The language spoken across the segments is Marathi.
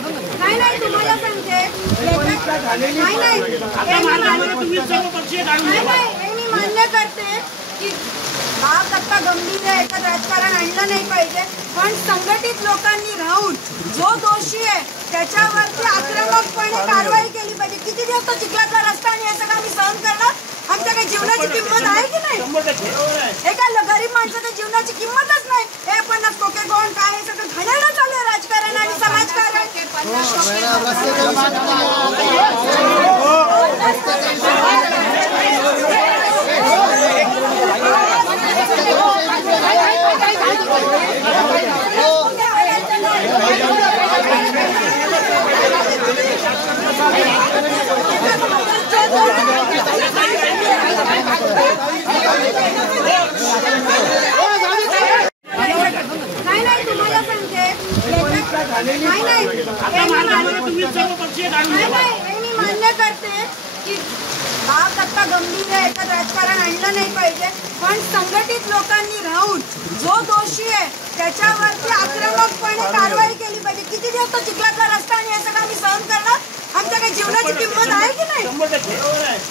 नाही तुम्हाला सांगते मी मान्य करते की बाब आता गंभीर आहे, याच्यात राजकारण आणलं नाही पाहिजे, पण संघटित लोकांनी राहून जो दोषी आहे त्याच्यावरती आक्रमकपणे कारवाई केली पाहिजे। किती दिवस तो चिखलातला रस्ता आणि हे सगळं आम्ही सहन करणार? आमच्या काही जीवनाची किंमत आहे की नाही? एका गरीब माणसाच्या जीवनाची किंमतच नाही। हे पण कोके कोण काय हे सगळं घाणेरडं चालू आहे राजकारण आणि समाजकारण। नाही तुम्हाला सांगते मी मान्य करते की बाब आता गंभीर आहे, याच्यात राजकारण आणलं नाही पाहिजे, पण संघटित लोकांनी राहून जो दोषी आहे त्याच्यावरती आक्रमकपणे कारवाई केली पाहिजे। किती दिवस तो चिखलातला रस्ता आणि हे सगळं आम्ही सहन करणार? आमच्या काही जीवनाची किंमत आहे की नाही?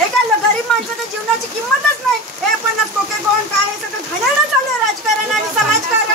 एका गरीब माणसाच्या जीवनाची किंमतच नाही। हे पण कोके कोण काय हे सगळं घाणेरडं चालू आहे राजकारण आणि समाजकारण।